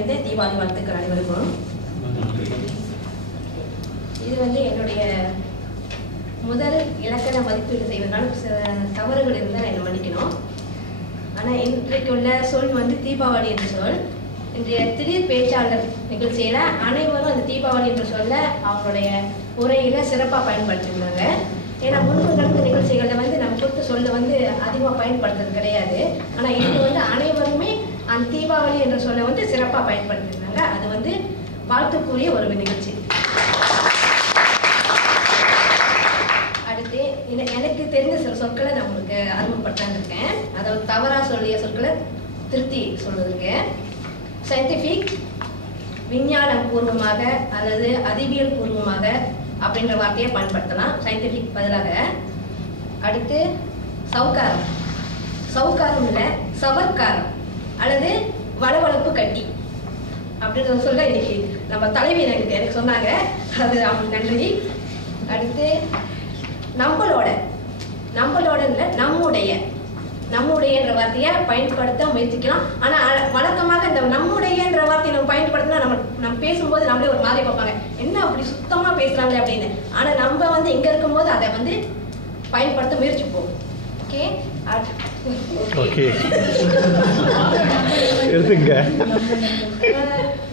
கணித தீபாவளி வாழ்த்துக்கள் அனைவருக்கும். இது என்னுடைய முதல் இலக்கண மதிப்பீடு செய்வதனால தவறுகள் இருந்தால் நான் என்ன மன்னிக்கணும். ஆனால் இன்றைக்கு உள்ள சொல் தீபாவளி என்ற சொல். இன்றைய திடீர் பேச்சாளர் நிகழ்ச்சியில் அனைவரும் அந்த தீபாவளி என்ற சொல்ல அவங்களுடைய உரையில் சிறப்பாக பயன்படுத்தியிருந்தாங்க. ஏன்னா முன்பு நடந்த நிகழ்ச்சிகளில் நம்ம கொடுத்த சொல்ல அதிகமாக பயன்படுத்துறது கிடையாது. ஆனால் இது அனைவருமே அந்த தீபாவளி என்ற சொல்ல சிறப்பாக பயன்படுத்தியிருந்தாங்க. அது வாழ்த்துக்குரிய ஒரு நிகழ்ச்சி. அடுத்து எனக்கு தெரிந்த சில சொற்களை நான் உங்களுக்கு அறிமுகப்படுத்தான்னு அதாவது தவறாக சொல்லிய சொற்களை திருத்தி சொல்வதற்கு சயின்டிஃபிக் விஞ்ஞான பூர்வமாக அல்லது அறிவியல் பூர்வமாக அப்படின்ற வார்த்தையை பயன்படுத்தலாம் சயின்டிஃபிக் பதிலாக. அடுத்து சவுக்காரம், சவுக்காரம் இல்லை சவர்க்காரம் அல்லது வளவளப்பு கட்டி அப்படின்ற சொல்ல இன்னைக்கு நம்ம தலைவி எனக்கு சொன்னாங்க, அது அவங்களுக்கு நன்றி. அடுத்து நம்மளோட, நம்மளோட இல்லை நம்முடைய, நம்முடையன்ற வார்த்தையை பயன்படுத்த முயற்சிக்கலாம். ஆனால் வழக்கமாக இந்த நம்முடையன்ற வார்த்தையை நம்ம பயன்படுத்தினா நம்ம பேசும்போது நம்மளே ஒரு மாதிரி பார்ப்பாங்க, என்ன அப்படி சுத்தமாக பேசுகிறாங்களே அப்படின்னு. ஆனால் நம்ம இங்கே இருக்கும்போது அதை பயன்படுத்த முயற்சிப்போம். ஓகே ஓகே எடுத்துங்க.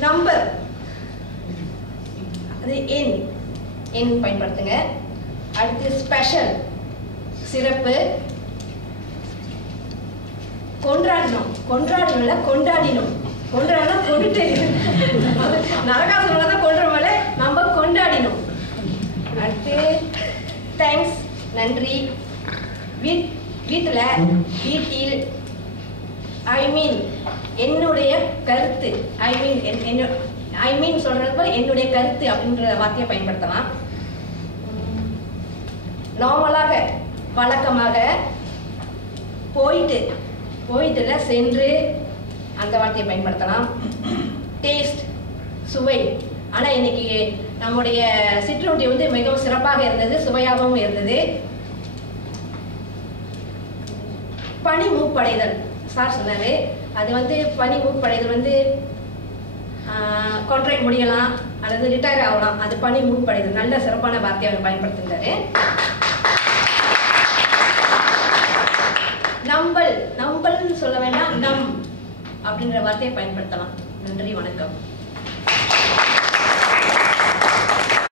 நம்பர் அது எண், எண் பயன்படுத்துங்க. அடுத்து ஸ்பெஷல் சிறப்பு. கொண்டாடணும், கொண்டாடணும்ல கொண்டாடினோம், கொண்டாடணும் கொண்டு நரகாசுரனை தான் கொண்டுறோம்ல நம்ம கொண்டாடினோம். அடுத்து தேங்க்ஸ் நன்றி. வீட்டில் வீட்டில் ஐ மீன் என்னுடைய கருத்து, ஐ மீன் சொல்றப்ப என்னுடைய கருத்து அப்படின்ற வார்த்தையை பயன்படுத்தலாம். நார்மலாக வழக்கமாக போயிட்டு, போயிட்டுல சென்று அந்த வார்த்தையை பயன்படுத்தலாம். டேஸ்ட் சுவை. ஆனால் இன்னைக்கு நம்முடைய சிற்றுண்டி மிகவும் சிறப்பாக இருந்தது, சுவையாகவும் இருந்தது. பணி மூப்படைதல் சார் சொன்னாரு, அது பணி மூப்படைதல் கான்ட்ராக்ட் முடியலாம் அல்லது ரிட்டையர் ஆகலாம், அது பணி மூப்படைதல். நல்ல சிறப்பான வார்த்தையை அவர் பயன்படுத்தினாரு. நம்பல், நம்பல்னு சொல்ல வேண்டாம் நம் அப்படின்ற வார்த்தையை பயன்படுத்தலாம். நன்றி, வணக்கம்.